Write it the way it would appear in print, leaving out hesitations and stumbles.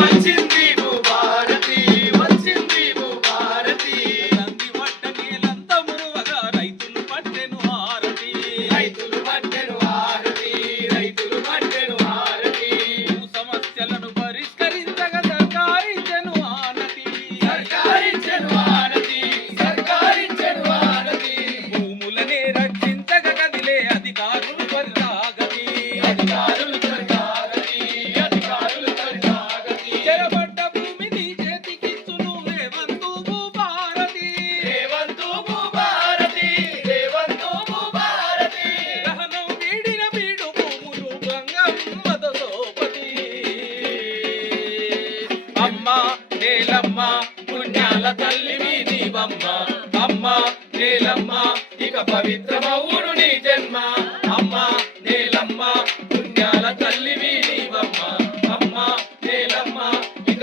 వచ్చింది భూభారతి వచ్చింది భూభారతి నంది వట్ట నీలంత మురువగా రైతులు పట్టెను హారతి రైతులు పట్టెను హారతి రైతులు పట్టెను హారతి సమస్యలను పరిష్కరించగా సర్కారించెను ఆనతి సర్కారించెను ఆనతి సర్కారించెను ఆనతి భూములనే రక్షించగా కదిలే అధికారులు త్వరితాగతి అధికారులు త్వరితాగతి అధికారులు త్వరితాగతి చెరబడ్డ భూమిని చేతికిచ్చును రేవంతు భూభారతి రేవంతు భూభారతి రేవంతు భూభారతి దహనం వీడిన బీడు భూములు గంగమ్మతో సోపతి అమ్మ నేలమ్మ పుణ్యాల తల్లివి నీవమ్మ అమ్మ నేలమ్మ ఇక పవిత్రమవును నీ జన్మ అమ్మ నేలమ్మ పుణ్యాల తల్లివి నీవమ్మ అమ్మ నేలమ్మ ఇక